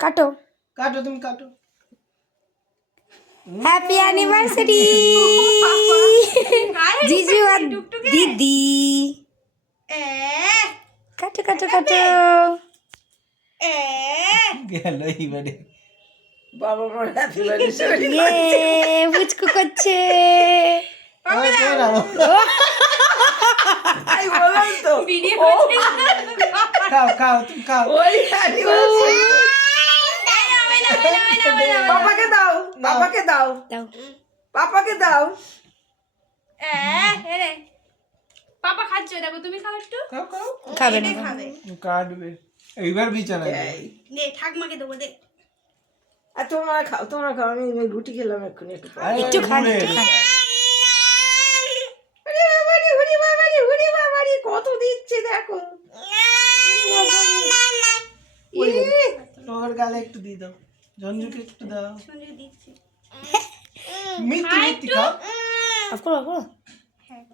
কাটো কাটো তুমি কাটো হ্যাপি অ্যানিভার্সারি জিজু আর দিদি কাটো কাটো কাটো গেল এইবারে বাবা বড় হ্যাপি বার্থডে ইয়ে পুচকু করছে আই বললাম তো খাও খাও তুমি খাও ওই পাপাকে দাও পাপাকে দাও দাও পাপাকে দাও পাপা খাচ্ছ দেখো তুমি খাও একটু খাও খাও খাবে না খাবে কাটবে এইবার বিছানা নে ঠাকমাকে দেবো দে আর তোমরা খাও আমি রুটি খেলাম এক্ষুনি একটু পরে। একটু খান একটু খান ওরে বাবারে, কত দিচ্ছে দেখো ওর গালে একটু দিয়ে দাও জঞ্জুকে একটু দাও শুনে দিচ্ছি মিষ্টি মিষ্টি খাও অফ করো হ্যাঁ